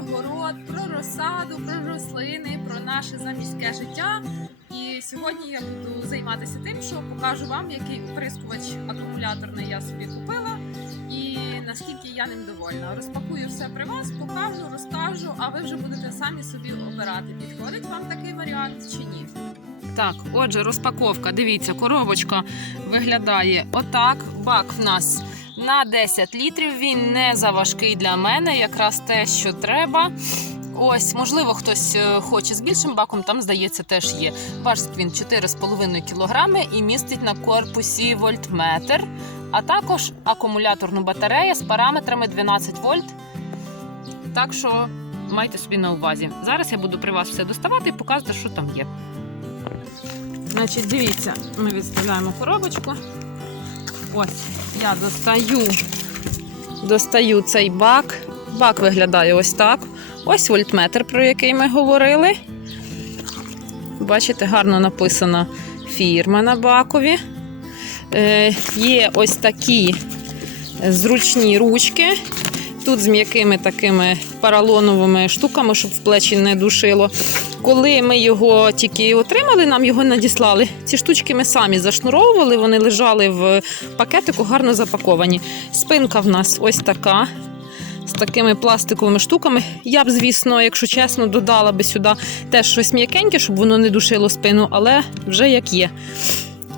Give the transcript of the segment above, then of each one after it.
город, про розсаду, про рослини, про наше заміське життя. І сьогодні я буду займатися тим, що покажу вам, який оприскувач акумуляторний я собі купила і наскільки я ним довольна. Розпакую все при вас, покажу, розкажу, а ви вже будете самі собі обирати, підходить вам такий варіант чи ні. Так, отже, розпаковка. Дивіться, коробочка виглядає отак. Бак в нас на 10 літрів. Він не заважкий для мене, якраз те, що треба. Ось, можливо, хтось е, хоче з більшим баком, там, здається, теж є. Важить він 4,5 кг і містить на корпусі вольтметр, а також акумуляторну батарею з параметрами 12 вольт. Так що майте собі на увазі. Зараз я буду при вас все доставати і показувати, що там є. Значить, дивіться, ми відставляємо коробочку. Ось, я достаю, достаю цей бак. Бак виглядає ось так. Ось вольтметр, про який ми говорили. Бачите, гарно написана фірма на бакові. Е, є ось такі зручні ручки. Тут з м'якими такими поролоновими штуками, щоб в плечі не душило. Коли ми його тільки отримали, нам його надіслали. Ці штучки ми самі зашнуровували, вони лежали в пакетику, гарно запаковані. Спинка в нас ось така. З такими пластиковими штуками. Я б, звісно, якщо чесно, додала би сюди теж щось м'якеньке, щоб воно не душило спину, але вже як є.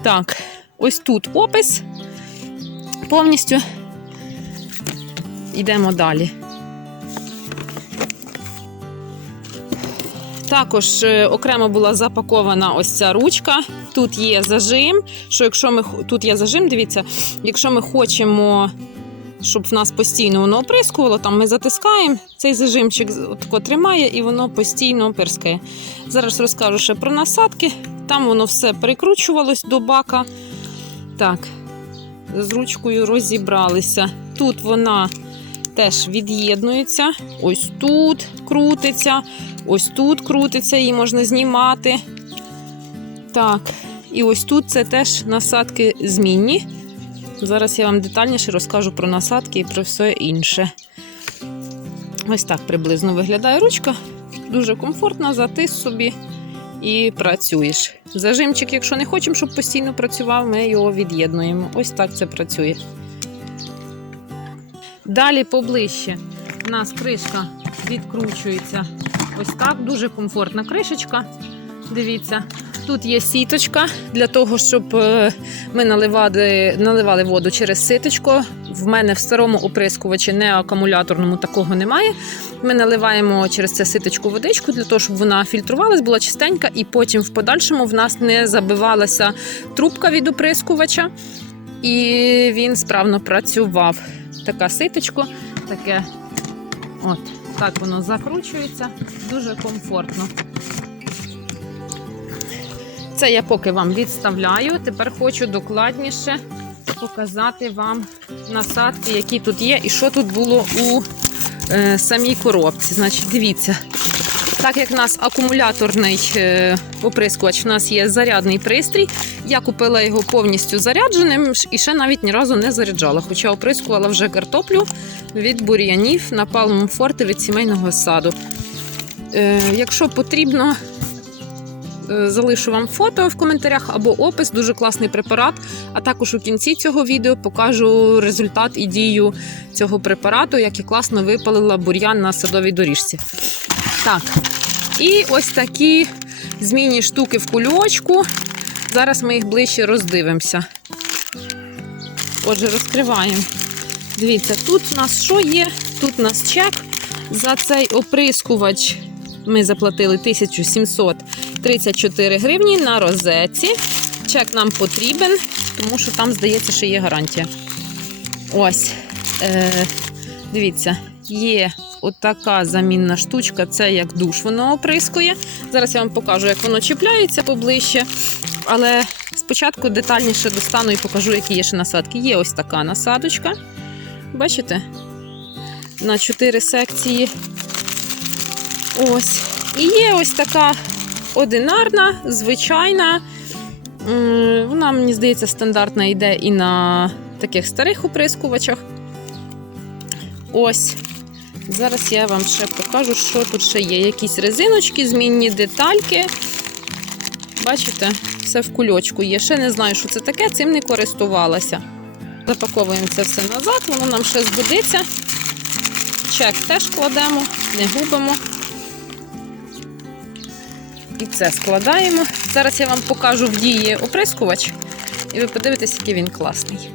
Так, ось тут опис. Повністю йдемо далі. Також е, окремо була запакована ось ця ручка. Тут є зажим. Що якщо ми тут є зажим, дивіться, якщо ми хочемо, щоб в нас постійно воно оприскувало, там ми затискаємо, цей зажимчик отако тримає і воно постійно пирскає. Зараз розкажу ще про насадки. Там воно все прикручувалось до бака. Так, з ручкою розібралися. Тут вона теж від'єднується. Ось тут крутиться. Ось тут крутиться, її можна знімати. Так, і ось тут це теж насадки змінні. Зараз я вам детальніше розкажу про насадки і про все інше. Ось так приблизно виглядає ручка. Дуже комфортно, затис собі і працюєш. Зажимчик, якщо не хочемо, щоб постійно працював, ми його від'єднуємо. Ось так це працює. Далі поближче. У нас кришка відкручується Ось так, дуже комфортна кришечка. Дивіться, тут є сіточка для того, щоб е, ми наливали, наливали воду через ситочко. В мене в старому оприскувачі, не акумуляторному, такого немає. Ми наливаємо через це ситочку водичку для того, щоб вона фільтрувалась, була чистенька, і потім в подальшому в нас не забивалася трубка від оприскувача, і він справно працював. Така ситочко, таке. От. Так воно закручується, дуже комфортно. Це я поки вам відставляю. Тепер хочу докладніше показати вам насадки, які тут є, і що тут було у е, самій коробці. Значить, дивіться. Так як в нас акумуляторний е, оприскувач, в нас є зарядний пристрій. Я купила його повністю зарядженим і ще навіть ні разу не заряджала, хоча оприскувала вже картоплю від бур'янів на палмом форте від сімейного саду. Е, якщо потрібно, е, залишу вам фото в коментарях або опис, дуже класний препарат. А також у кінці цього відео покажу результат і дію цього препарату, як я класно випалила бур'ян на садовій доріжці. Так, і ось такі змінні штуки в кульочку. Зараз ми їх ближче роздивимося. Отже, розкриваємо. Дивіться, тут у нас що є? Тут у нас чек. За цей оприскувач ми заплатили 1734 гривні на розетці. Чек нам потрібен, тому що там, здається, що є гарантія. Ось. Е, дивіться, є отака замінна штучка, це як душ воно оприскує. Зараз я вам покажу, як воно чіпляється поближче. Але спочатку детальніше достану і покажу, які є ще насадки. Є ось така насадочка. Бачите? На 4 секції. Ось. І є ось така одинарна, звичайна. Вона, мені здається, стандартна йде і на таких старих оприскувачах. Ось. Зараз я вам ще покажу, що тут ще є. Якісь резиночки, змінні детальки. Бачите, все в кульочку є. Ще не знаю, що це таке, цим не користувалася. Запаковуємо це все назад, воно нам ще згодиться. Чек теж кладемо, не губимо. І це складаємо. Зараз я вам покажу в дії оприскувач, і ви подивитесь, який він класний.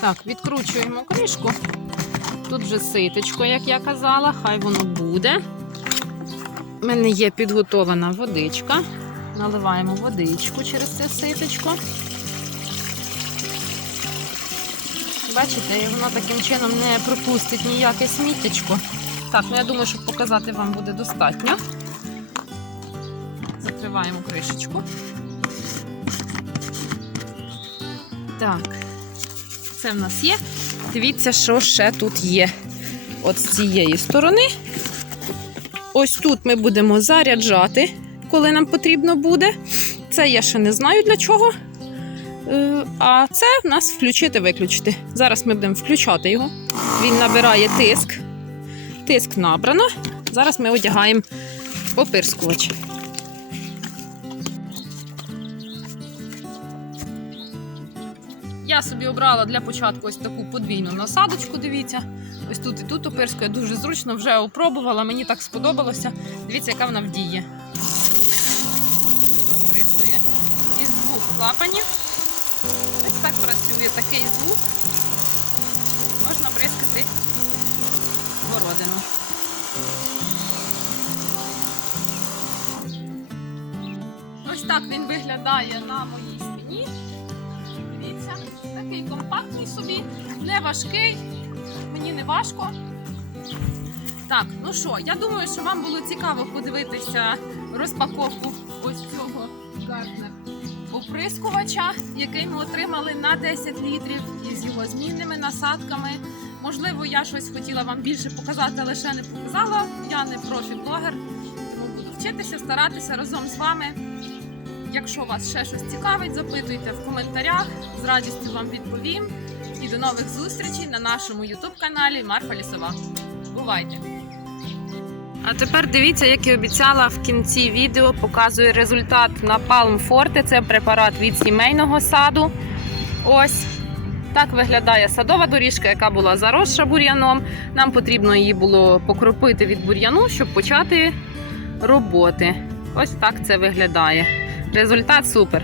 Так, відкручуємо кришку. Тут вже ситочко, як я казала, хай воно буде. У мене є підготована водичка. Наливаємо водичку через це ситочко. Бачите, воно таким чином не пропустить ніяке сміттячко. Так, ну я думаю, щоб показати вам буде достатньо. Закриваємо кришечку. Так, це в нас є. Дивіться, що ще тут є. От з цієї сторони. Ось тут ми будемо заряджати, коли нам потрібно буде. Це я ще не знаю для чого. Е, А це в нас включити-виключити. Зараз ми будемо включати його. Він набирає тиск. Тиск набрано. Зараз ми одягаємо опирскувач. Я собі обрала для початку ось таку подвійну насадочку. Дивіться, ось тут і тут опирскує дуже зручно, вже опробувала. Мені так сподобалося. Дивіться, яка вона вдіє. Розприскує із двох клапанів. Ось так працює такий звук. Можна бризкати городину. Ось так він виглядає на моїй такий компактний собі, не важкий, мені не важко. Так, ну що, я думаю, що вам було цікаво подивитися розпаковку ось цього Гартнер оприскувача, який ми отримали на 10 літрів із його змінними насадками. Можливо, я щось хотіла вам більше показати, але ще не показала. Я не профі-блогер, тому буду вчитися, старатися разом з вами. Якщо вас ще щось цікавить, запитуйте в коментарях. З радістю вам відповім. І до нових зустрічей на нашому youtube каналі Марфа Лісова. Бувайте! А тепер дивіться, як і обіцяла в кінці відео, показую результат на Palm Forte. Це препарат від сімейного саду. Ось так виглядає садова доріжка, яка була заросша бур'яном. Нам потрібно її було покропити від бур'яну, щоб почати роботи. Ось так це виглядає. Результат супер.